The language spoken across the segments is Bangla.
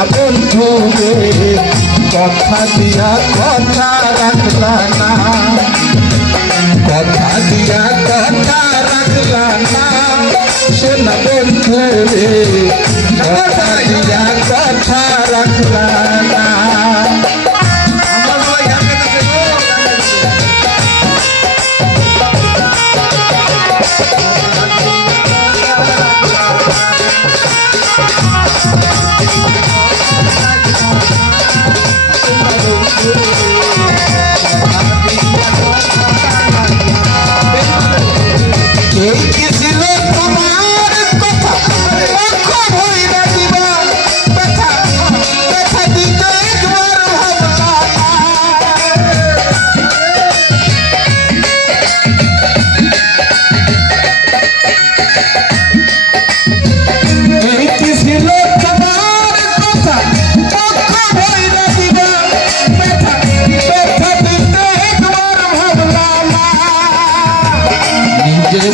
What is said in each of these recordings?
শোনা বন্ধু রে কথা দিয়া কথা রাখলা না কথা দিয়া কথা রাখলা না শোনা বন্ধু রে কথা দিয়া কথা রাখলা না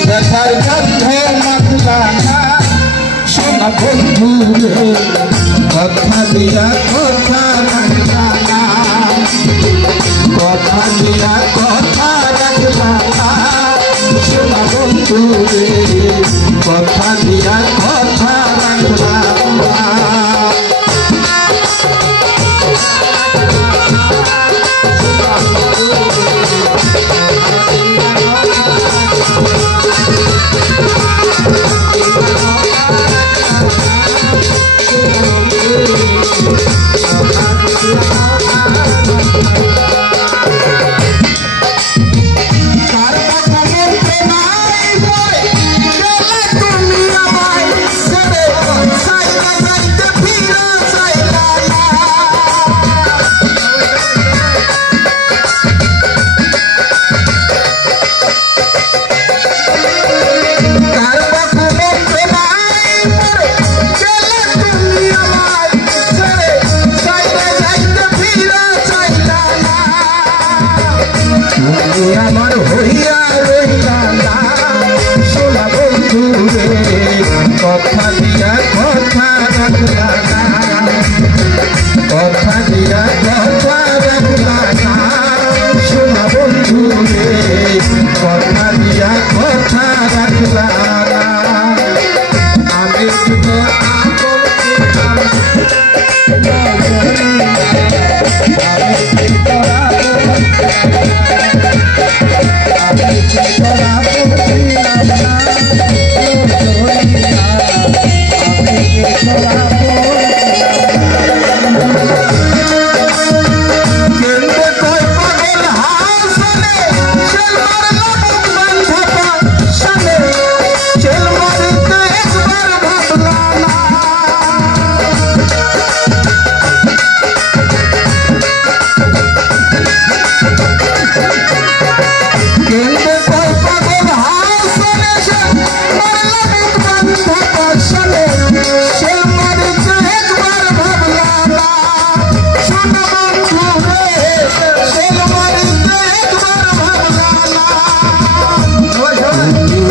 ব্যথার গন্ধে মাখলা না শোনা বন্ধু রে কথা দিয়া কথা রাখলা না কথা দিয়া কথা রাখলা না শোনা বন্ধু রে কথা দিয়া কথা রাখলা না আমার হইয়া রইলা না শোনা বন্ধু রে কথা দিয়া কথা রাখলা না কথা দিয়া কথা রাখলা না শোনা বন্ধু রে কথা দিয়া কথা রাখলা না আমি তো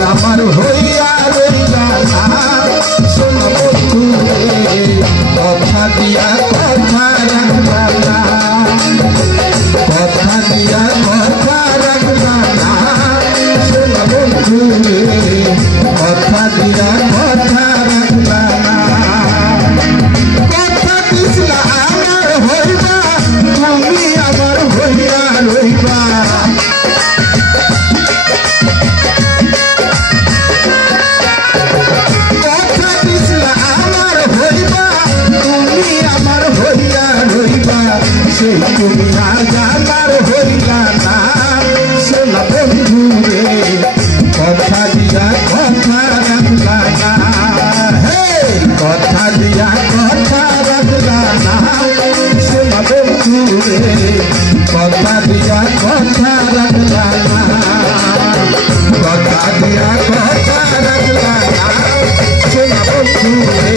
আমার হইয়া রইলা না শোনা বন্ধু রে কথা দিয়া কথা রাখলা না কথা দিয়া কথা রাখলা না শোনা বন্ধু রে কথা দিয়া কথা রাখলা না কথা দিছিলা আমার হইবা তুমি আমার হইয়া রইবা সেই তুমি আজ আমার হইলা না শোনা বন্ধু রে কথা দিয়া কথা রাখলা না হে কথা দিয়া কথা রাখলা না শোনা বন্ধু রে কথা দিয়া কথা রাখলা না কথা দিয়া কথা রাখলা না শোনা বন্ধু রে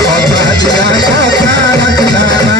কথা দিয়া কথা রাখলা না